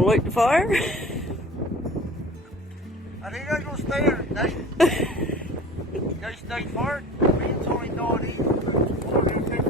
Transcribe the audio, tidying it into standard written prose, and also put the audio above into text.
wanna light the fire? I think I'm gonna stay here tonight. You guys stay for it. Me and Tony know it.